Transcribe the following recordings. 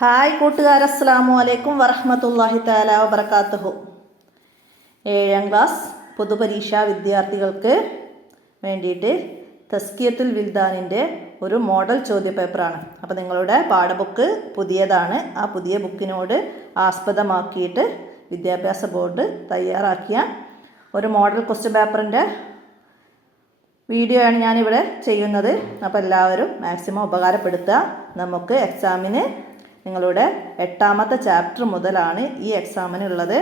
Hi കൂട്ടുകാർ, അസ്സലാമു അലൈക്കും വറഹ്മത്തുള്ളാഹി തആല വബറകാതുഹു. 7ാം ക്ലാസ് പൊതുപരീക്ഷാ വിദ്യാർത്ഥികൾക്ക് വേണ്ടിയിട്ട് തസ്കിയത്തുൽ വിൽദാനിൻ്റെ ഒരു മോഡൽ ചോദ്യപേപ്പറാണ്. അപ്പോൾ നിങ്ങളുടെ പാഠബുക്ക് പുതിയതാണ്. ആ പുതിയ ബുക്കിനോട് ആസ്പദമാക്കിയിട്ട് വിദ്യാഭ്യാസ ബോർഡ് തയ്യാറാക്കിയ ഒരു മോഡൽ ക്വസ്റ്റ്യൻ പേപ്പറിൻ്റെ വീഡിയോ ആണ് ഞാനിവിടെ ചെയ്യുന്നത്. അപ്പോൾ എല്ലാവരും മാക്സിമം ഉപകാരപ്പെടുത്തുക. നമുക്ക് എക്സാമിന് നിങ്ങളുടെ 8ാമത്തെ ചാപ്റ്റർ മുതലാണ് ഈ എക്സാമിനുള്ളത്.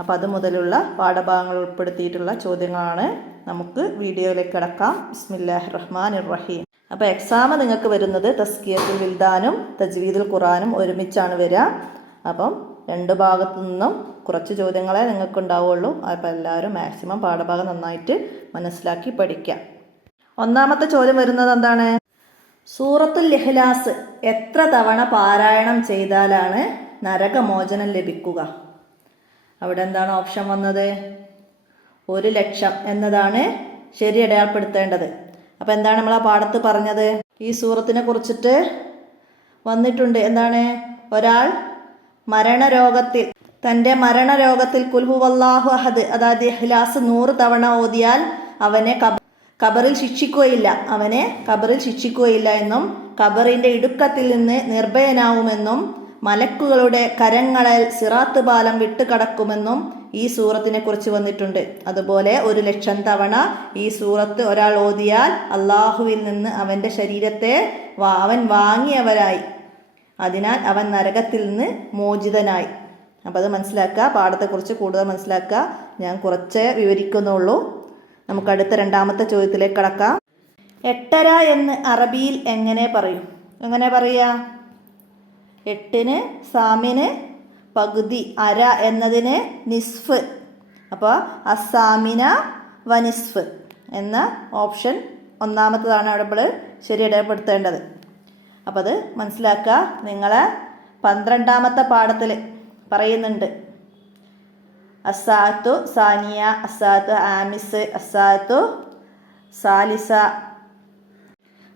അപ്പോൾ അത് മുതലുള്ള പാഠഭാഗങ്ങൾ ഉൾപ്പെടുത്തിയിട്ടുള്ള ചോദ്യങ്ങളാണ്. നമുക്ക് വീഡിയോയിലേക്ക് കടക്കാം. ബിസ്മില്ലാഹിർ റഹ്മാനിർ റഹീം. അപ്പോൾ എക്സാം നിങ്ങൾക്ക് വരുന്നത് തസ്കിയത്തുൽ വിൽദാനും തജ്വീദുൽ ഖുർആനും ഒരുമിച്ചാണ് വരിക. അപ്പം രണ്ട് ഭാഗത്തു നിന്നും കുറച്ച് ചോദ്യങ്ങളെ നിങ്ങൾക്ക് ഉണ്ടാവുള്ളൂ. അപ്പോൾ എല്ലാവരും മാക്സിമം പാഠഭാഗം നന്നായിട്ട് മനസ്സിലാക്കി പഠിക്കാം. ഒന്നാമത്തെ ചോദ്യം വരുന്നത് എന്താണ്? സൂറത്തുൽ ഇഖ്ലാസ് എത്ര തവണ പാരായണം ചെയ്താലാണ് നരകമോചനം ലഭിക്കുക? അവിടെ എന്താണ് ഓപ്ഷൻ വന്നത്? 1,00,000 എന്നതാണ് ശരി അടയാളപ്പെടുത്തേണ്ടത്. അപ്പോൾ എന്താണ് നമ്മൾ ആ പാഠത്ത് പറഞ്ഞത്? ഈ സൂറത്തിനെ കുറിച്ചിട്ട് വന്നിട്ടുണ്ട്. എന്താണ്? ഒരാൾ മരണരോഗത്തിൽ തൻ്റെ മരണരോഗത്തിൽ ഖുൽ ഹുവല്ലാഹു അഹദ് അതായത് ഇഖ്ലാസ് 100 തവണ ഓതിയാൽ അവനെ ഖബറിൽ ശിക്ഷിക്കുകയില്ല എന്നും ഖബറിൻ്റെ ഇടുക്കത്തിൽ നിന്ന് നിർഭയനാവുമെന്നും മലക്കുകളുടെ കരങ്ങളിൽ സിറാത്ത് പാലം വിട്ടുകടക്കുമെന്നും ഈ സൂറത്തിനെ കുറിച്ച് വന്നിട്ടുണ്ട്. അതുപോലെ 1,00,000 തവണ ഈ സൂറത്ത് ഒരാൾ ഓതിയാൽ അള്ളാഹുവിൽ നിന്ന് അവൻ്റെ ശരീരത്തെ അവൻ വാങ്ങിയവരായി, അതിനാൽ അവൻ നരകത്തിൽ നിന്ന് മോചിതനായി. അപ്പോൾ അത് മനസ്സിലാക്കുക. പാഠത്തെക്കുറിച്ച് കൂടുതൽ മനസ്സിലാക്കുക. ഞാൻ കുറച്ചേ വിവരിക്കുന്നുള്ളൂ. നമുക്ക് അടുത്ത 2ാമത്തെ ചോദ്യത്തിലേക്ക് കടക്കാം. 8.5 എന്ന് അറബിയിൽ എങ്ങനെ പറയും? എങ്ങനെ പറയുക? 8 സാമിന് പകുതി, അര എന്നതിന് നിസ്ഫ്. അപ്പോൾ അസാമിന വനിസ്ഫ് എന്ന ഓപ്ഷൻ ഒന്നാമത്തതാണ് അവിടെ നമ്മൾ ശരി ഇടപെടുത്തേണ്ടത്. അപ്പോൾ അത് മനസ്സിലാക്കുക. നിങ്ങളെ 12ാമത്തെ പാഠത്തിൽ പറയുന്നുണ്ട് അസാത്തു സാനിയ, അസാത്തു ആമിസ്, അസാത്തു സാലിസ.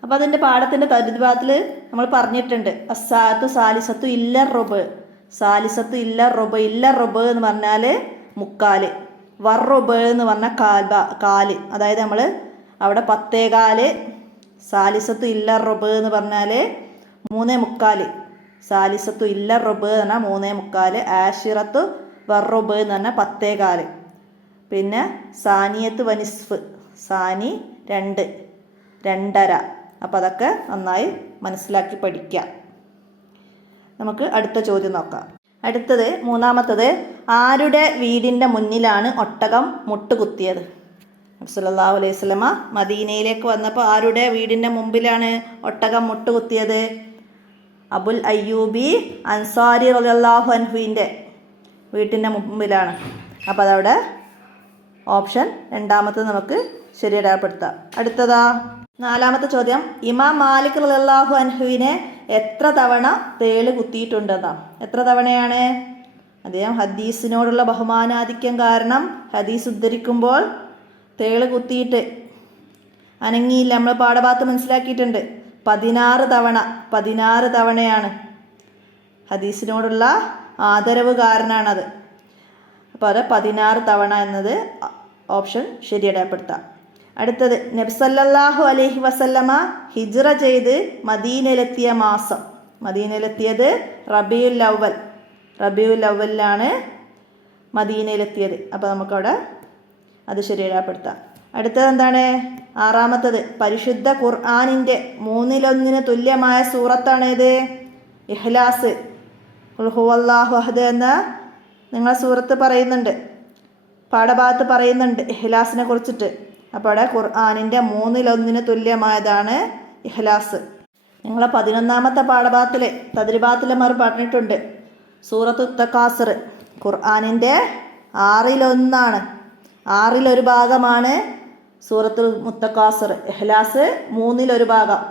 അപ്പോൾ അതിൻ്റെ പാഠത്തിൻ്റെ തരുഭാഗത്തിൽ നമ്മൾ പറഞ്ഞിട്ടുണ്ട് അസാത്തു സാലിസത്തു ഇല്ല റുബ്, സാലിസത്തു ഇല്ല റുബ്. ഇല്ല റുബ് എന്ന് പറഞ്ഞാൽ മുക്കാല്, വറുബ് എന്ന് പറഞ്ഞാൽ കാല്. അതായത് നമ്മൾ അവിടെ 10.25, സാലിസത്തു ഇല്ല റുബ് എന്ന് പറഞ്ഞാൽ 3.25. സാലിസത്തു ഇല്ല റുബ് എന്ന് പറഞ്ഞാൽ 3.25. ആഷിറത്തു വറുബ് എന്ന് പറഞ്ഞാൽ 10.25. പിന്നെ സാനിയത്ത് വനിസ്ഫ്, സാനി 2, 2.5. അപ്പോൾ അതൊക്കെ നന്നായി മനസ്സിലാക്കി പഠിക്കാം. നമുക്ക് അടുത്ത ചോദ്യം നോക്കാം. അടുത്തത് 3ാമത്തത്, ആരുടെ വീടിൻ്റെ മുന്നിലാണ് ഒട്ടകം മുട്ടുകുത്തിയത്? സല്ലല്ലാഹു അലൈഹി വസല്ലമ മദീനയിലേക്ക് വന്നപ്പോൾ ആരുടെ വീടിൻ്റെ മുമ്പിലാണ് ഒട്ടകം മുട്ടുകുത്തിയത്? അബുൽ അയ്യൂബി അൻസാരി റളിയല്ലാഹു അൻഹുവിൻ്റെ വീട്ടിൻ്റെ മുമ്പിലാണ്. അപ്പോൾ അതവിടെ ഓപ്ഷൻ 2ാമത്തത് നമുക്ക് ശരി അടയാളപ്പെടുത്താം. അടുത്തതാ 4ാമത്തെ ചോദ്യം, ഇമാം മാലിക് റളിയല്ലാഹു അൻഹുവിനെ എത്ര തവണ തേള് കുത്തിയിട്ടുണ്ടെന്നാണ്? എത്ര തവണയാണ്? അദ്ദേഹം ഹദീസിനോടുള്ള ബഹുമാനാധിക്യം കാരണം ഹദീസ് ഉദ്ധരിക്കുമ്പോൾ തേള് കുത്തിയിട്ട് അനങ്ങിയില്ല. നമ്മൾ പാഠഭാഗത്ത് മനസ്സിലാക്കിയിട്ടുണ്ട്. 16 തവണയാണ്. ഹദീസിനോടുള്ള ആദരവ് കാരണമാണത്. അപ്പോൾ അത് 16 തവണ എന്നത് ഓപ്ഷൻ ശരി അടയാളപ്പെടുത്താം. അടുത്തത്, നബി സല്ലല്ലാഹു അലൈഹി വസല്ലമ ഹിജ്റ ചെയ്ത് മദീനയിലെത്തിയ മാസം? മദീനയിലെത്തിയത് റബീഉൽ അവ്വലിലാണ് മദീനയിലെത്തിയത്. അപ്പോൾ നമുക്കവിടെ അത് ശരി അടയാളപ്പെടുത്താം. അടുത്തത് എന്താണ്? 6ാമത്തത്, പരിശുദ്ധ ഖുർആനിൻ്റെ 1/3 തുല്യമായ സൂറത്താണ് ഏത്? ഇഖ്ലാസ്. ഖുൽ ഹുവല്ലാഹു അഹദ് എന്ന നിങ്ങൾ സൂറത്ത് പറയുന്നുണ്ട്, പാഠഭാഗത്ത് പറയുന്നുണ്ട് ഇഖ്ലാസിനെ കുറിച്ചിട്ട്. അപ്പോൾ അവിടെ ഖുർആനിൻ്റെ 1/3 തുല്യമായതാണ് ഇഖ്ലാസ്. നിങ്ങളെ 11ാമത്തെ പാഠഭാഗത്തിൽ തദ്രിഭാഗത്തിൽ നമ്മൾ പറഞ്ഞിട്ടുണ്ട് സൂറത്തു തകാസുർ ഖുർആനിൻ്റെ 6/1 6 ഭാഗമാണ് സൂറത്തുൽ മുത്തക്കാസുർ. ഇഖ്ലാസ് 3 ഭാഗം,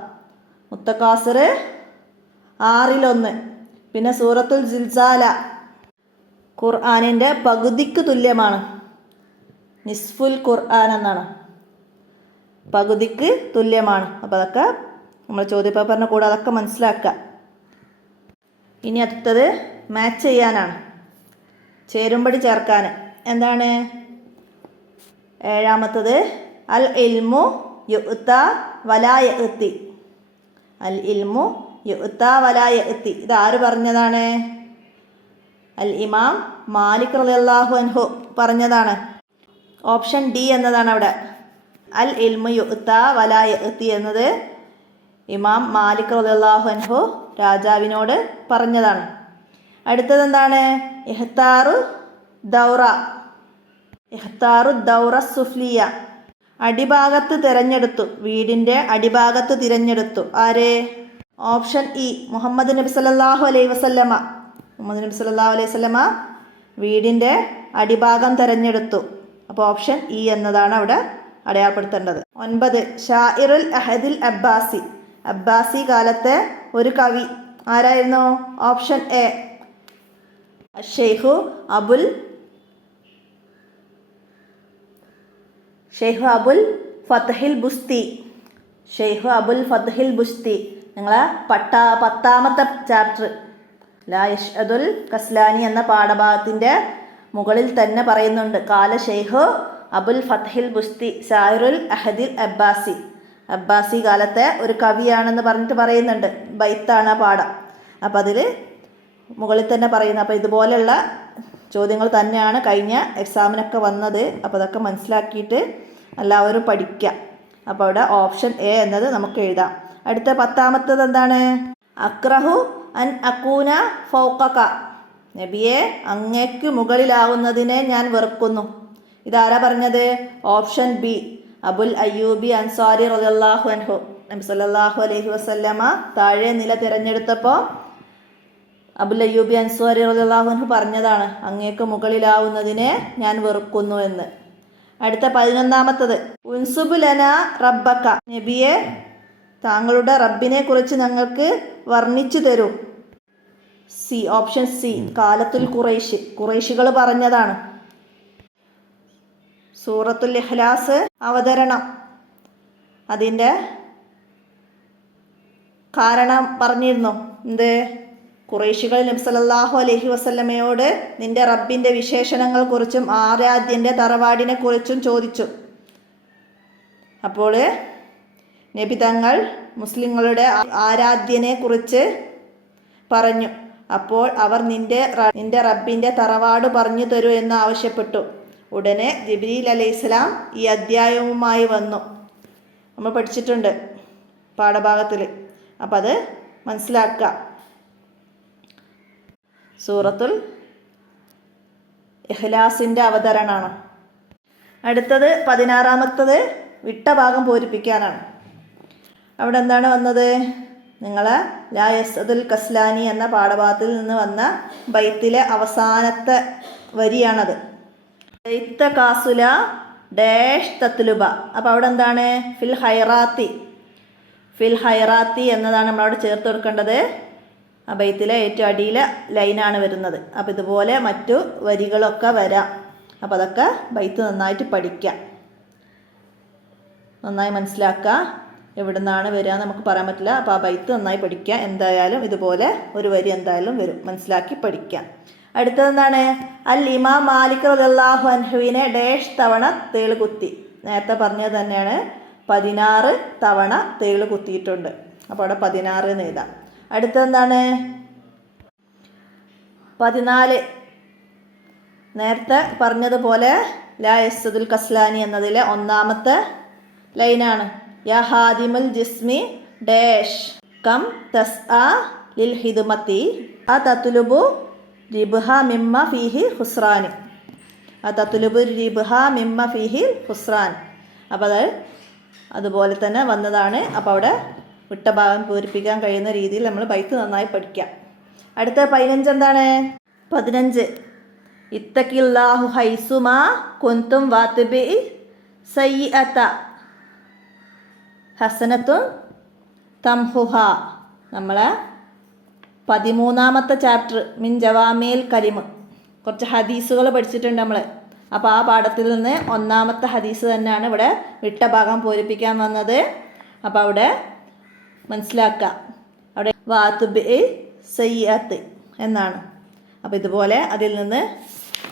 മുത്തക്കാസുർ 6/1. പിന്നെ സൂറത്തുൽ സിൽസാല ഖുർആനിൻ്റെ പകുതിക്ക് തുല്യമാണ്, നിസ്ഫുൽ ഖുർആൻ എന്നാണ്, പകുതിക്ക് തുല്യമാണ്. അപ്പോൾ അതൊക്കെ നമ്മൾ ചോദ്യപേപ്പറിന് കൂടെ അതൊക്കെ മനസ്സിലാക്കുക. ഇനി അടുത്തത് മാച്ച് ചെയ്യാനാണ്, ചേരുംപടി ചേർക്കാൻ. എന്താണ് 7ാമത്തത്? അൽ ഇൽമു യുഅ്ത വലാ യഅ്തി. അൽ ഇൽമു യുഅ്ത വലാ യഅ്തി. ഇതാര് പറഞ്ഞതാണ്? അൽ ഇമാം മാലിക് റളിയല്ലാഹു അൻഹു പറഞ്ഞതാണ്. ഓപ്ഷൻ ഡി എന്നതാണ് അവിടെ. അൽ ഇൽമു യുഅ്ത വലാ യഅ്തി എന്നത് ഇമാം മാലിക് റളിയല്ലാഹു അൻഹു രാജാവിനോട് പറഞ്ഞതാണ്. അടുത്തത് എന്താണ്? ഇഖ്താറു ദൗറ സുഫ്ലിയ. അടിഭാഗത്ത് തിരഞ്ഞെടുത്തു, വീടിൻ്റെ അടിഭാഗത്ത് തിരഞ്ഞെടുത്തു. ആര്? ഓപ്ഷൻ ഇ മുഹമ്മദ് നബി സല്ലല്ലാഹു അലൈഹി വസല്ലമ. മുഹമ്മദ് നബി സല്ലല്ലാഹു അലൈഹി വസല്ലമ വീടിൻ്റെ അടിഭാഗം തിരഞ്ഞെടുത്തു. അപ്പോൾ ഓപ്ഷൻ ഇ എന്നതാണ് അവിടെ അടയാളപ്പെടുത്തേണ്ടത്. 9 ഷാഇറുൽ അഹദിൽ അബ്ബാസി. അബ്ബാസി കാലത്തെ ഒരു കവി ആരായിരുന്നു? Option A Sheikh Abul Fathil Busti. Sheikh Abul Fathil Busti. നിങ്ങളെ 10ാമത്തെ ചാപ്റ്റർ ലാ യഷ്അദുൽ കസ്ലാനി എന്ന പാഠഭാഗത്തിൻ്റെ മുകളിൽ തന്നെ പറയുന്നുണ്ട്. കാല ഷെയ്ഖ് അബുൽ ഫത്ഹിൽ ബുസ്തി ഷാഇറുൽ അഹദിൽ അബ്ബാസി. അബ്ബാസി കാലത്തെ ഒരു കവിയാണെന്ന് പറഞ്ഞിട്ട് പറയുന്നുണ്ട്. ബൈത്താണ് ആ പാഠം. അപ്പം അതിൽ മുകളിൽ തന്നെ പറയുന്നത്. അപ്പോൾ ഇതുപോലെയുള്ള ചോദ്യങ്ങൾ തന്നെയാണ് കഴിഞ്ഞ എക്സാമിനൊക്കെ വന്നത്. അപ്പോൾ അതൊക്കെ മനസ്സിലാക്കിയിട്ട് എല്ലാവരും പഠിക്കുക. അപ്പോൾ അവിടെ ഓപ്ഷൻ എ എന്നത് നമുക്ക് എഴുതാം. അടുത്ത 10ാമത്തത് എന്താണ്? അക്റഹു അൻ അക്കൂന ഫൗഖക. നബിയെ, അങ്ങേക്ക് മുകളിലാവുന്നതിനെ ഞാൻ വെറുക്കുന്നു. ഇതാരാ പറഞ്ഞത്? ഓപ്ഷൻ ബി അബുൽ അയ്യൂബി അൻസാരി റളിയല്ലാഹു അൻഹു. നബി സല്ലല്ലാഹു അലൈഹി വസല്ലമ താഴെ നില തിരഞ്ഞെടുത്തപ്പോൾ അബുൽ അയ്യൂബി അൻസാരി റളിയല്ലാഹു അൻഹു പറഞ്ഞതാണ്, അങ്ങേക്ക് മുകളിലാവുന്നതിനെ ഞാൻ വെറുക്കുന്നു എന്ന്. അടുത്ത 11ാമത്തത് ഉൻസുബു ലനാ റബ്ബക. നബിയെ, താങ്കളുടെ റബ്ബിനെ കുറിച്ച് ഞങ്ങൾക്ക് വർണ്ണിച്ചു തരൂ. സി ഓപ്ഷൻ സി കാലത്തുൽ ഖുറൈശികൾ പറഞ്ഞതാണ്. സൂറത്തുൽ ഇഖ്ലാസ് അവതരണം, അതിൻ്റെ കാരണം പറഞ്ഞിരുന്നു. എന്ത്? ഖുറൈശികൾ നബി സല്ലല്ലാഹു അലൈഹി വസല്ലമയോട് നിന്റെ റബ്ബിൻ്റെ വിശേഷണങ്ങളെക്കുറിച്ചും ആരാധ്യൻ്റെ തറവാടിനെ കുറിച്ചും ചോദിച്ചു. അപ്പോൾ നബി തങ്ങൾ മുസ്ലിങ്ങളുടെ ആരാധ്യനെ കുറിച്ച് പറഞ്ഞു. അപ്പോൾ അവർ നിന്റെ റബ്ബിൻ്റെ തറവാട് പറഞ്ഞു തരൂ എന്ന് ആവശ്യപ്പെട്ടു. ഉടനെ ജിബ്രീൽ അലൈഹിസ്സലാം ഈ അധ്യായവുമായി വന്നു. നമ്മൾ പഠിച്ചിട്ടുണ്ട് പാഠഭാഗത്തിൽ. അപ്പം അത് മനസ്സിലാക്കുക. സൂറത്തുൽ ഇഖ്ലാസിൻ്റെ അവതരണമാണ്. അടുത്തത് 16ാമത്തത് വിട്ട ഭാഗം പൂരിപ്പിക്കാനാണ്. അവിടെ എന്താണ് വന്നത്? നിങ്ങളെ ലാ യസ്അദുൽ കസ്ലാനി എന്ന പാഠഭാഗത്തിൽ നിന്ന് വന്ന ബൈത്തിലെ അവസാനത്തെ വരിയാണത്. കാസുല ഡാഷ് തത്ലുബ. അപ്പോൾ അവിടെ എന്താണ്? ഫിൽ ഹൈറാത്തി എന്നതാണ് നമ്മളവിടെ ചേർത്ത് കൊടുക്കേണ്ടത്. ആ ബൈത്തിലെ ഏറ്റവും അടിയിലെ ലൈനാണ് വരുന്നത്. അപ്പോൾ ഇതുപോലെ മറ്റു വരികളൊക്കെ വരാം. അപ്പോൾ അതൊക്കെ ബൈത്ത് നന്നായിട്ട് പഠിക്കാം, നന്നായി മനസ്സിലാക്കുക. എവിടെ നിന്നാണ് വരിക നമുക്ക് പറയാൻ പറ്റില്ല. അപ്പോൾ ആ ബൈത്ത് നന്നായി പഠിക്കുക. എന്തായാലും ഇതുപോലെ ഒരു വരി എന്തായാലും വരും, മനസ്സിലാക്കി പഠിക്കാം. അടുത്തതെന്താണ്? അൽ ഇമാം മാലിക് റളിയല്ലാഹു അൻഹുവിനെ ഡാഷ് തവണ തേള് കുത്തി. നേരത്തെ പറഞ്ഞത് തന്നെയാണ്, 16 തവണ തേള് കുത്തിയിട്ടുണ്ട്. അപ്പോൾ അവിടെ 16 എന്ന് എഴുതാം. അടുത്തെന്താണ്? 14. നേരത്തെ പറഞ്ഞതുപോലെ ലാ യസ്അദുൽ കസ്ലാനി എന്നതിലെ 1ാമത്തെ ലൈനാണ്. യാ ഹാദിമുൽ ജിസ്മി ഡാഷ് കം തസ്ആ ലിൽ ഹിദ്മത്തി അതത്ലുബു റിബ്ഹ മിമ്മ ഫീഹി ഖുസ്റാൻ. അതത്ലുബു റിബ്ഹ മിമ്മ ഫീഹി ഖുസ്റാൻ. അപ്പോൾ അതുപോലെ തന്നെ വന്നതാണ്. അപ്പോൾ അവിടെ വിട്ട ഭാഗം പൂരിപ്പിക്കാൻ കഴിയുന്ന രീതിയിൽ നമ്മൾ ബൈത്ത് നന്നായി പഠിക്കാം. അടുത്ത 15 എന്താണ്? 15 ഇത്തഖില്ലാഹു ഹൈസുമാ കുന്തും വാത്ബി സയ്യിഅത ഹസനത്തുൻ തംഹുഹ. നമ്മളെ 13ാമത്തെ ചാപ്റ്റർ മിൻ ജവാമിൽ കലിം കുറച്ച് ഹദീസുകൾ പഠിച്ചിട്ടുണ്ട് നമ്മൾ. അപ്പോൾ ആ പാഠത്തിൽ നിന്ന് 1ാമത്തെ ഹദീസ് തന്നെയാണ് ഇവിടെ വിട്ട ഭാഗം പൂരിപ്പിക്കാൻ വന്നത്. അപ്പോൾ അവിടെ മനസ്സിലാക്കുക. അവിടെ വാതുബി സയ്യിഅത്ത് എന്നാണ്. അപ്പോൾ ഇതുപോലെ അതിൽ നിന്ന്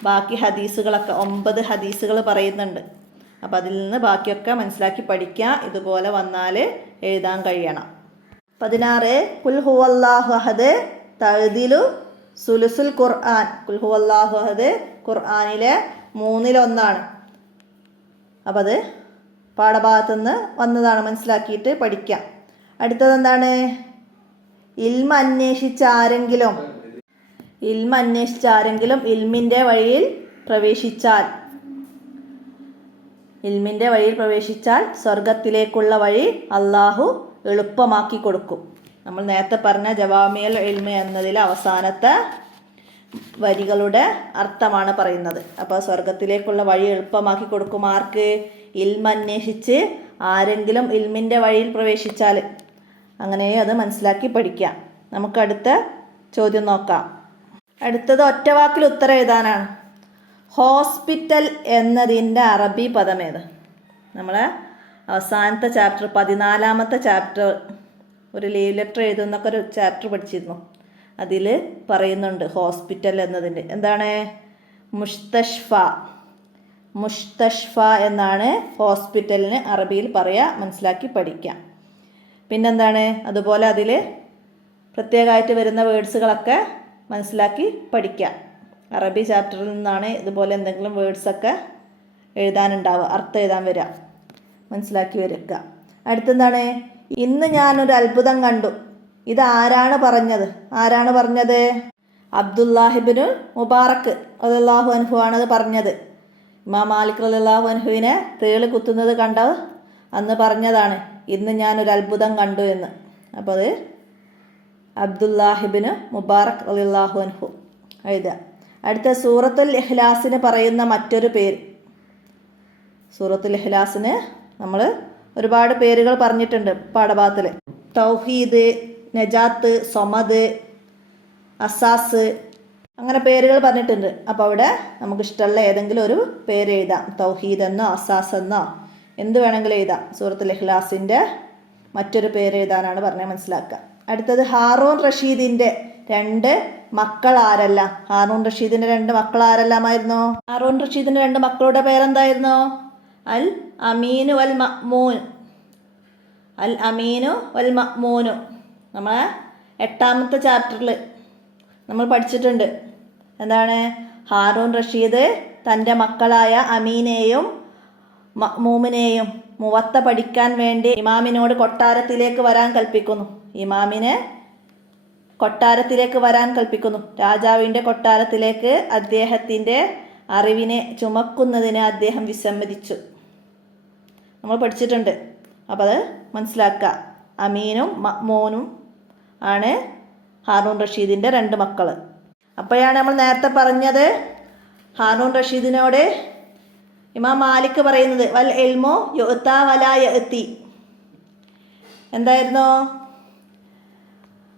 ബാക്കി ഹദീസുകളൊക്കെ 9 ഹദീസുകൾ പറയുന്നുണ്ട്. അപ്പോൾ അതിൽ നിന്ന് ബാക്കിയൊക്കെ മനസ്സിലാക്കി പഠിക്കുക. ഇതുപോലെ വന്നാൽ എഴുതാൻ കഴിയണം. 16 കുൽ ഹുവല്ലാഹു അഹദ് തഅ്ദിലു സുലുസുൽ ഖുർആൻ. കുൽ ഹുവല്ലാഹു അഹദ് ഖുർആനിലെ 1/3. അപ്പോൾ അത് പാഠഭാഗത്തു നിന്ന് വന്നതാണ്, മനസ്സിലാക്കിയിട്ട് പഠിക്കാം. അടുത്തത് എന്താണ്? ഇൽമ അന്വേഷിച്ച ആരെങ്കിലും ഇൽമിൻ്റെ വഴിയിൽ പ്രവേശിച്ചാൽ സ്വർഗത്തിലേക്കുള്ള വഴി അള്ളാഹു എളുപ്പമാക്കി കൊടുക്കും. നമ്മൾ നേരത്തെ പറഞ്ഞ ജവാമിഉൽ ഇൽമ എന്നതിൽ അവസാനത്തെ വരികളുടെ അർത്ഥമാണ് പറയുന്നത്. അപ്പോൾ സ്വർഗത്തിലേക്കുള്ള വഴി എളുപ്പമാക്കി കൊടുക്കും. ആർക്ക്? ഇൽമ അന്വേഷിച്ച് ആരെങ്കിലും ഇൽമിൻ്റെ വഴിയിൽ പ്രവേശിച്ചാൽ. അങ്ങനെ അത് മനസ്സിലാക്കി പഠിക്കാം. നമുക്ക് അടുത്ത ചോദ്യം നോക്കാം. അടുത്തത് ഒറ്റവാക്കിൽ ഉത്തരം എഴുതാനാണ്. ഹോസ്പിറ്റൽ എന്നതിൻ്റെ അറബി പദം ഏത്? നമ്മളെ അവസാനത്തെ ചാപ്റ്റർ 14ാമത്തെ ചാപ്റ്റർ ഒരു ലീവ് ലെറ്റർ എഴുതുന്നൊക്കെ ഒരു ചാപ്റ്റർ പഠിച്ചിരുന്നു. അതിൽ പറയുന്നുണ്ട് ഹോസ്പിറ്റൽ എന്നതിൻ്റെ എന്താണ്? മുസ്തഷ്ഫ എന്നാണ് ഹോസ്പിറ്റലിന് അറബിയിൽ പറയുക. മനസ്സിലാക്കി പഠിക്കാം. പിന്നെന്താണ്? അതുപോലെ അതിൽ പ്രത്യേകമായിട്ട് വരുന്ന വേർഡ്സുകളൊക്കെ മനസ്സിലാക്കി പഠിക്കാം. അറബി ചാപ്റ്ററിൽ നിന്നാണ് ഇതുപോലെ എന്തെങ്കിലും വേർഡ്സൊക്കെ എഴുതാനുണ്ടാവുക, അർത്ഥം എഴുതാൻ വരിക. മനസ്സിലാക്കി വരിക. അടുത്തെന്താണ്? ഇന്ന് ഞാനൊരു അത്ഭുതം കണ്ടു. ഇത് ആരാണ് പറഞ്ഞത്? അബ്ദുല്ലാഹിബ്നു മുബാറക്ക് റളിയല്ലാഹു അൻഹു ആണത് പറഞ്ഞത്. ഇമാം മാലിക് റളിയല്ലാഹു അൻഹുവിനെ തേള് കുത്തുന്നത് കണ്ട അന്ന് പറഞ്ഞതാണ് ഇന്ന് ഞാനൊരു അത്ഭുതം കണ്ടു എന്ന്. അപ്പോൾ അത് അബ്ദുല്ലാഹിബ്നു മുബാറക് റളിയല്ലാഹു അൻഹു എഴുതുക. അടുത്ത സൂറത്തുൽ ഇഖ്ലാസിന് പറയുന്ന മറ്റൊരു പേര്. സൂറത്തുൽ ഇഖ്ലാസിന് നമ്മൾ ഒരുപാട് പേരുകൾ പറഞ്ഞിട്ടുണ്ട് പാഠഭാഗത്തിൽ. തൗഹീദ്, നജാത്ത്, സ്വമദ്, അസാസ്, അങ്ങനെ പേരുകൾ പറഞ്ഞിട്ടുണ്ട്. അപ്പോൾ അവിടെ നമുക്ക് ഇഷ്ടമുള്ള ഏതെങ്കിലും ഒരു പേര് എഴുതാം. തൗഹീദ് എന്നോ അസാസ് എന്നോ എന്ത് വേണമെങ്കിലും എഴുതാം. സൂറത്തുൽ ഇഖ്ലാസിൻ്റെ മറ്റൊരു പേര് എഴുതാനാണ് പറഞ്ഞത്, മനസ്സിലാക്കുക. അടുത്തത് ഹാറൂൺ റഷീദിൻ്റെ 2 മക്കൾ ആരെല്ലാം? ഹാറൂൺ റഷീദിൻ്റെ 2 മക്കൾ ആരെല്ലാമായിരുന്നു? ഹാറൂൺ റഷീദിൻ്റെ 2 മക്കളുടെ പേരെന്തായിരുന്നു? അൽ അമീനു വൽ മഅ്മൂനു. നമ്മളെ 8ാമത്തെ ചാപ്റ്ററിൽ നമ്മൾ പഠിച്ചിട്ടുണ്ട്. എന്താണ്? ഹാറൂൺ റഷീദ് തൻ്റെ മക്കളായ അമീനെയും മഅ്മൂമിനെയും മുവത്ത പഠിക്കാൻ വേണ്ടി ഇമാമിനോട് കൊട്ടാരത്തിലേക്ക് വരാൻ കൽപ്പിക്കുന്നു. ഇമാമിനെ കൊട്ടാരത്തിലേക്ക് വരാൻ കൽപ്പിക്കുന്നു. രാജാവിൻ്റെ കൊട്ടാരത്തിലേക്ക് അദ്ദേഹത്തിൻ്റെ അറിവിനെ ചുമക്കുന്നതിന് അദ്ദേഹം വിസമ്മതിച്ചു. നമ്മൾ പഠിച്ചിട്ടുണ്ട്. അപ്പോൾ അത് മനസ്സിലാക്കുക. അമീനും മഅ്മൂനും ആണ് ഹാറൂൺ റഷീദിൻ്റെ 2 മക്കൾ. അപ്പോഴാണ് നമ്മൾ നേരത്തെ പറഞ്ഞത് ഹാറൂൺ റഷീദിനോട് ഇമാം മാലിക് പറയുന്നത് വൽ ഇൽമു യുഅ്താ വലാ യഅ്തി. എന്തായിരുന്നു?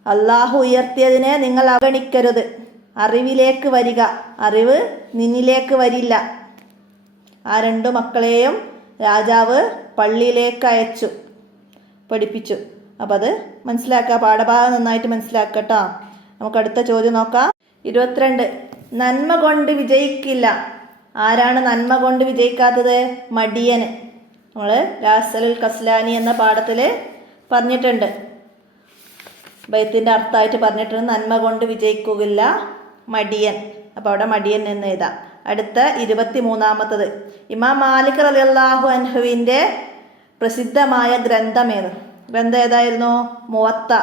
അള്ളാഹു ഉയർത്തിയതിനെ നിങ്ങൾ അവഗണിക്കരുത്. അറിവിലേക്ക് വരിക, അറിവ് നിന്നിലേക്ക് വരില്ല. ആ 2 മക്കളെയും രാജാവ് പള്ളിയിലേക്ക് അയച്ചു, പഠിപ്പിച്ചു. അപ്പോൾ അത് മനസ്സിലാക്കുക. പാഠഭാഗം നന്നായിട്ട് മനസ്സിലാക്കുക കേട്ടോ. നമുക്ക് അടുത്ത ചോദ്യം നോക്കാം. 22 നന്മ കൊണ്ട് വിജയിക്കില്ല. ആരാണ് നന്മ കൊണ്ട് വിജയിക്കാത്തത്? മടിയന്. നമ്മൾ രാസലുൽ കസ്ലാനി എന്ന പാഠത്തിൽ പറഞ്ഞിട്ടുണ്ട്. ബൈത്തിൻ്റെ അർത്ഥമായിട്ട് പറഞ്ഞിട്ടുണ്ട് നന്മ കൊണ്ട് വിജയിക്കുകയില്ല മടിയൻ. അപ്പോൾ അവിടെ മടിയൻ എന്ന് എഴുതാം. അടുത്ത 23ാമത്തത് ഇമാം മാലിക് റളിയല്ലാഹു അൻഹുവിൻ്റെ പ്രസിദ്ധമായ ഗ്രന്ഥം ഏതായിരുന്നു? മുവത്ത.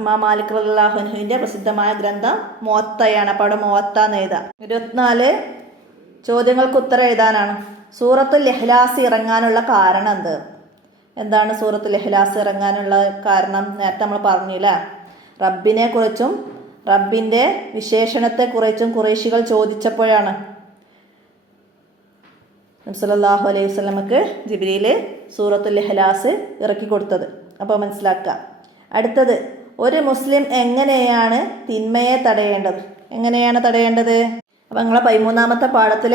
ഇമാം മാലിക് റളിയല്ലാഹു അൻഹുവിൻ്റെ പ്രസിദ്ധമായ ഗ്രന്ഥം മുവത്തയാണ്. അപ്പോൾ അവിടെ മുവത്ത എന്ന് എഴുതാം. 24 ചോദ്യങ്ങൾക്ക് ഉത്തരം എഴുതാനാണ്. സൂറത്തുൽ ഇഖ്ലാസ് ഇറങ്ങാനുള്ള കാരണം എന്താണ്? സൂറത്തുൽ ഇഖ്ലാസ് ഇറങ്ങാനുള്ള കാരണം നേരത്തെ നമ്മൾ പറഞ്ഞില്ലേ. റബ്ബിനെ കുറിച്ചും റബ്ബിൻ്റെ വിശേഷണത്തെക്കുറിച്ചും ഖുറൈശികൾ ചോദിച്ചപ്പോഴാണ് നബി സല്ലല്ലാഹു അലൈഹി വസല്ലമക്ക് ജിബ്രീൽ സൂറത്തുൽ ഇഖ്ലാസ് ഇറക്കി കൊടുത്തത്. അപ്പോൾ മനസ്സിലാക്കുക. അടുത്തത് ഒരു മുസ്ലിം എങ്ങനെയാണ് തിന്മയെ തടയേണ്ടത്? അപ്പോൾ നിങ്ങളെ 13ാമത്തെ പാഠത്തിൽ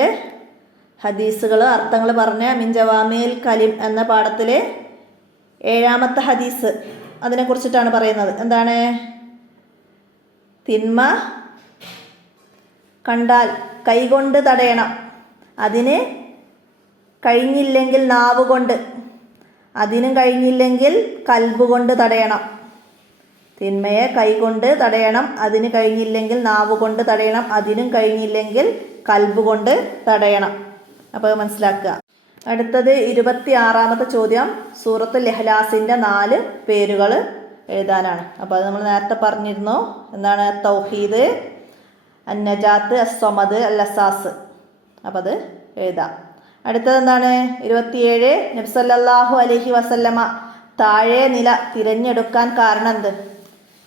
ഹദീസുകൾ അർത്ഥങ്ങൾ പറഞ്ഞ മിൻ ജവാമിഉൽ കലിം എന്ന പാഠത്തിൽ 7ാമത്തെ ഹദീസ് അതിനെക്കുറിച്ചിട്ടാണ് പറയുന്നത്. എന്താണ്? തിന്മ കണ്ടാൽ കൈകൊണ്ട് തടയണം. അതിന് കഴിഞ്ഞില്ലെങ്കിൽ നാവ് കൊണ്ട്, അതിനും കഴിഞ്ഞില്ലെങ്കിൽ കൽബ് കൊണ്ട് തടയണം. തിന്മയെ കൈകൊണ്ട് തടയണം, അതിന് കഴിഞ്ഞില്ലെങ്കിൽ നാവ് കൊണ്ട് തടയണം, അതിനും കഴിഞ്ഞില്ലെങ്കിൽ കൽബ് കൊണ്ട് തടയണം. അപ്പോൾ മനസ്സിലാക്കുക. അടുത്തത് 26ാമത്തെ ചോദ്യം സൂറത്തുൽ ഇഖ്ലാസിൻ്റെ 4 പേരുകൾ എഴുതാനാണ്. അപ്പോൾ അത് നമ്മൾ നേരത്തെ പറഞ്ഞിരുന്നു. എന്താണ്? തൗഹീദ്, അന്നജാത്ത്, അസ്സമദ്, അൽ അസാസ്. അപ്പോൾ അത് എഴുതാം. അടുത്തത് എന്താണ്? 27 നബി സല്ലല്ലാഹു അലൈഹി വസല്ലമ താഴെ നില തിരഞ്ഞെടുക്കാൻ കാരണം എന്ത്?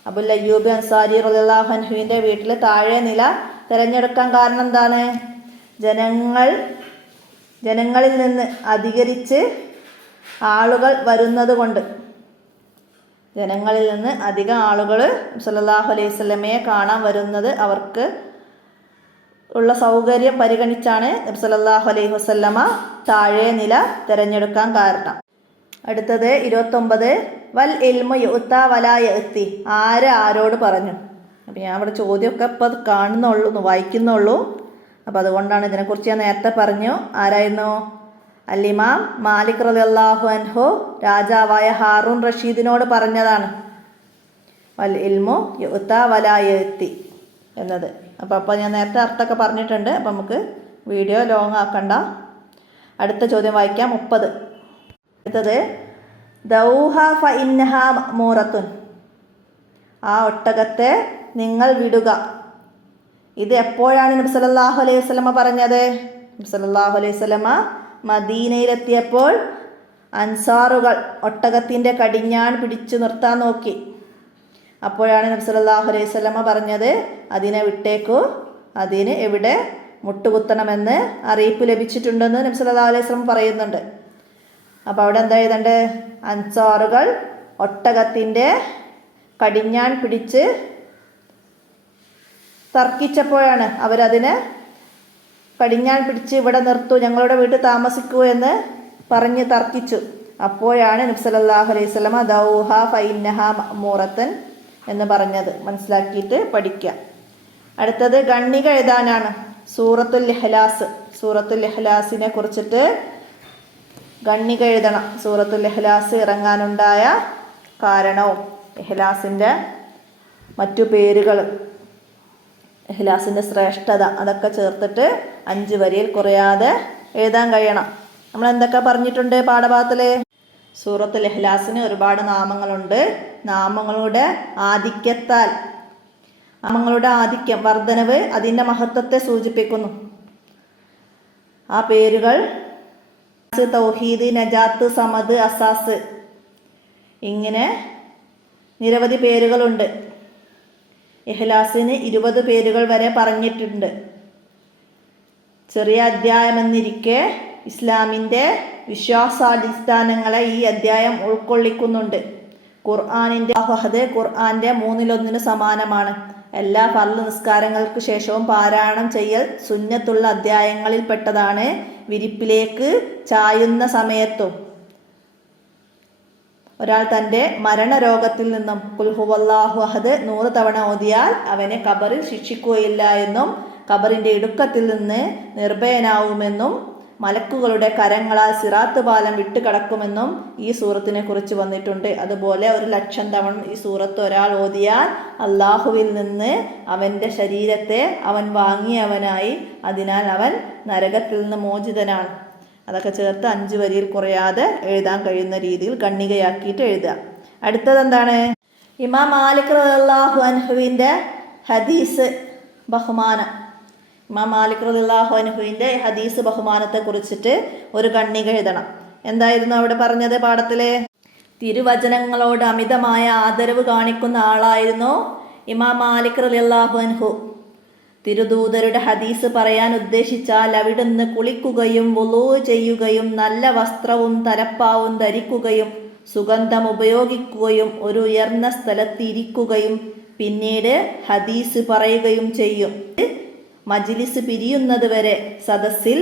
അബുൽ അയ്യൂബ് അൻസാരി റളിയല്ലാഹു അൻഹുവിൻ്റെ വീട്ടിൽ താഴെ നില തിരഞ്ഞെടുക്കാൻ കാരണം എന്താണ്? ജനങ്ങളിൽ നിന്ന് അധികരിച്ച് ആളുകൾ വരുന്നത് കൊണ്ട്. ജനങ്ങളിൽ നിന്ന് അധികം ആളുകൾ സല്ലല്ലാഹു അലൈഹി വസല്ലമയെ കാണാൻ വരുന്നത് അവർക്ക് ഉള്ള സൗകര്യം പരിഗണിച്ചാണ് നബി സല്ലല്ലാഹു അലൈഹി വസല്ലമ താഴെ നില തിരഞ്ഞെടുക്കാൻ കാരണം. അടുത്തത് 29 വൽ ഇൽമു യുഅ്ത വലാ യഅ്തി. ആരോട് പറഞ്ഞു? അപ്പം ഞാൻ ഇവിടെ ചോദ്യമൊക്കെ ഇപ്പോൾ കാണുന്നുള്ളൂ, വായിക്കുന്നുള്ളൂ. അപ്പോൾ അതുകൊണ്ടാണ്. ഇതിനെക്കുറിച്ച് ഞാൻ നേരത്തെ പറഞ്ഞു. ആരായിരുന്നു? അൽ-ഇമാം മാലിക് റളിയല്ലാഹു അൻഹു രാജാവായ ഹാറൂൺ റഷീദിനോട് പറഞ്ഞതാണ് വൽ ഇൽമു യുഅ്ത വലാ യഅ്തി എന്നത്. അപ്പോൾ ഞാൻ നേരത്തെ അർത്ഥമൊക്കെ പറഞ്ഞിട്ടുണ്ട്. അപ്പം നമുക്ക് വീഡിയോ ലോങ് ആക്കണ്ട. അടുത്ത ചോദ്യം വായിക്കാം. 30. അടുത്തത് ദൗഹ ഫ ഇന്നഹ മഅ്മൂറത്തുൻ. ആ ഒട്ടകത്തെ നിങ്ങൾ വിടുക. ഇത് എപ്പോഴാണ് നബി സല്ലല്ലാഹു അലൈഹി വസല്ലമ പറഞ്ഞത്? നബി സല്ലല്ലാഹു അലൈഹി വസല്ലമ മദീനയിലെത്തിയപ്പോൾ അൻസാറുകൾ ഒട്ടകത്തിൻ്റെ കടിഞ്ഞാൺ പിടിച്ചു നിർത്താൻ നോക്കി. അപ്പോഴാണ് നബി സല്ലല്ലാഹു അലൈഹി വസല്ലമ പറഞ്ഞത് അതിനെ വിട്ടേക്കൂ, അതിന് എവിടെ മുട്ടുകുത്തണമെന്ന് അറിയിപ്പ് ലഭിച്ചിട്ടുണ്ടെന്ന് നബി സല്ലല്ലാഹു അലൈഹി വസല്ലമ പറയുന്നുണ്ട്. അപ്പോൾ അവിടെ എന്താ എഴുതണ്ടേ? അൻസാറുകൾ ഒട്ടകത്തിൻ്റെ കടിഞ്ഞാൺ പിടിച്ച് തർക്കിച്ചപ്പോഴാണ് അവരതിനെ കടിഞ്ഞാൺ പിടിച്ച് ഇവിടെ നിർത്തൂ, ഞങ്ങളുടെ വീട്ടിൽ താമസിക്കൂ എന്ന് പറഞ്ഞ് തർക്കിച്ചു. അപ്പോഴാണ് നബി സല്ലല്ലാഹു അലൈഹി വസല്ലമ ദൗഹ ഫ ഇന്നഹ മഅ്മൂറത്തുൻ എന്ന് പറഞ്ഞത്. മനസ്സിലാക്കിയിട്ട് പഠിക്കുക. അടുത്തത് ഗണ്ണിക എഴുതാനാണ്. സൂറത്തുൽ ഇഖ്ലാസ്. സൂറത്തുൽ ഇഖ്ലാസിനെ കുറിച്ചിട്ട് ഗണ്ണിക എഴുതണം. സൂറത്തുൽ ഇഖ്ലാസ് ഇറങ്ങാനുണ്ടായ കാരണവും ഇഖ്ലാസിൻ്റെ മറ്റു പേരുകൾ, ഇഖ്ലാസിൻ്റെ ശ്രേഷ്ഠത, അതൊക്കെ ചേർത്തിട്ട് 5 വരിയിൽ കുറയാതെ എഴുതാൻ കഴിയണം. നമ്മൾ എന്തൊക്കെ പറഞ്ഞിട്ടുണ്ട് പാഠഭാഗത്തിൽ? സൂറത്തുൽ ഇഖ്ലാസിന് ഒരുപാട് നാമങ്ങളുണ്ട്. നാമങ്ങളുടെ ആധിക്യം, വർധനവ് അതിൻ്റെ മഹത്വത്തെ സൂചിപ്പിക്കുന്നു. ആ പേരുകൾ തൗഹീദ്, നജാത്ത്, സമദ്, അസാസ്, ഇങ്ങനെ നിരവധി പേരുകളുണ്ട്. ഇഖ്ലാസിന് 20 പേരുകൾ വരെ പറഞ്ഞിട്ടുണ്ട്. ചെറിയ അധ്യായമെന്നിരിക്കെ ഇസ്ലാമിൻ്റെ വിശ്വാസാടിസ്ഥാനങ്ങളെ ഈ അധ്യായം ഉൾക്കൊള്ളിക്കുന്നുണ്ട്. ഖുർആൻ്റെ 1/3 സമാനമാണ്. എല്ലാ ഫർള് നിസ്കാരങ്ങൾക്ക് ശേഷവും പാരായണം ചെയ്യൽ സുന്നത്തുള്ള അധ്യായങ്ങളിൽപ്പെട്ടതാണ്. വിരിപ്പിലേക്ക് ചായുന്ന സമയത്തും ഒരാൾ തൻ്റെ മരണരോഗത്തിൽ നിന്നും ഖുൽ ഹുവല്ലാഹു അഹദ് 100 തവണ ഓതിയാൽ അവനെ ഖബറിൽ ശിക്ഷിക്കുകയില്ല എന്നും ഖബറിൻ്റെ ഇടുക്കത്തിൽ നിന്ന് നിർഭയനാവുമെന്നും മലക്കുകളുടെ കരങ്ങളാൽ സിറാത്ത് പാലം വിട്ടുകടക്കുമെന്നും ഈ സൂറത്തിനെ കുറിച്ച് വന്നിട്ടുണ്ട്. അതുപോലെ 1,00,000 തവണ ഈ സൂറത്ത് ഒരാൾ ഓതിയാൽ അള്ളാഹുവിൽ നിന്ന് അവൻ്റെ ശരീരത്തെ അവൻ വാങ്ങിയവനായി, അതിനാൽ അവൻ നരകത്തിൽ നിന്ന് മോചിതനാണ്. അതൊക്കെ ചേർത്ത് 5 വരിയിൽ കുറയാതെ എഴുതാൻ കഴിയുന്ന രീതിയിൽ ഖണ്ഡികയാക്കിയിട്ട് എഴുതുക. അടുത്തതെന്താണ്? ഇമാം മാലിക് റളിയല്ലാഹു അൻഹുവിൻ്റെ ഹദീസ് ബഹുമാനം. ഇമാം മാലിക് റളിയല്ലാഹു അൻഹുവിൻ്റെ ഹദീസ് ബഹുമാനത്തെ കുറിച്ചിട്ട് ഒരു ഖണ്ഡിക എഴുതണം. എന്തായിരുന്നു അവിടെ പറഞ്ഞത് പാഠത്തിൽ? തിരുവചനങ്ങളോട് അമിതമായ ആദരവ് കാണിക്കുന്ന ആളായിരുന്നു ഇമാം മാലിക് റളിയല്ലാഹു അൻഹു. തിരുദൂതരുടെ ഹദീസ് പറയാൻ ഉദ്ദേശിച്ചാൽ അവിടുന്ന് കുളിക്കുകയും വുളൂ ചെയ്യുകയും നല്ല വസ്ത്രവും തലപ്പാവും ധരിക്കുകയും സുഗന്ധം ഉപയോഗിക്കുകയും ഒരു ഉയർന്ന സ്ഥലത്ത് ഇരിക്കുകയും പിന്നീട് ഹദീസ് പറയുകയും ചെയ്യും. മജ്ലിസ് പിരിയുന്നത് വരെ സദസ്സിൽ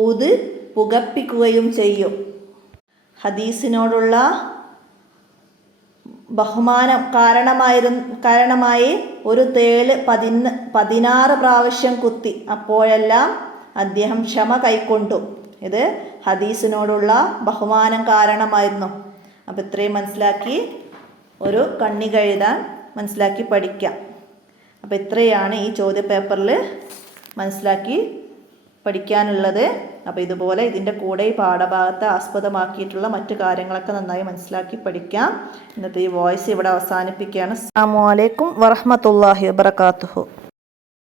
ഊത് പുകപ്പിക്കുകയും ചെയ്യും. ഹദീസിനോടുള്ള ബഹുമാനം കാരണമായി ഒരു തേള് 16 പ്രാവശ്യം കുത്തി. അപ്പോഴെല്ലാം അദ്ദേഹം ക്ഷമ കൈക്കൊണ്ടു. ഇത് ഹദീസിനോടുള്ള ബഹുമാനം കാരണമായിരുന്നു. അപ്പം ഇത്രയും മനസ്സിലാക്കി ഒരു കണ്ണിക എഴുതാൻ മനസ്സിലാക്കി പഠിക്കാം. അപ്പം ഇത്രയാണ് ഈ ചോദ്യപേപ്പറിൽ മനസ്സിലാക്കി പഠിക്കാനുള്ളത്. അപ്പോൾ ഇതുപോലെ ഇതിൻ്റെ കൂടെ ഈ പാഠഭാഗത്തെ ആസ്പദമാക്കിയിട്ടുള്ള മറ്റു കാര്യങ്ങളൊക്കെ നന്നായി മനസ്സിലാക്കി പഠിക്കാം. ഇന്നത്തെ ഈ വോയിസ് ഇവിടെ അവസാനിപ്പിക്കുകയാണ്. അസ്സലാമു അലൈക്കും വറഹ്മത്തുള്ളാഹി വബറകാതുഹു.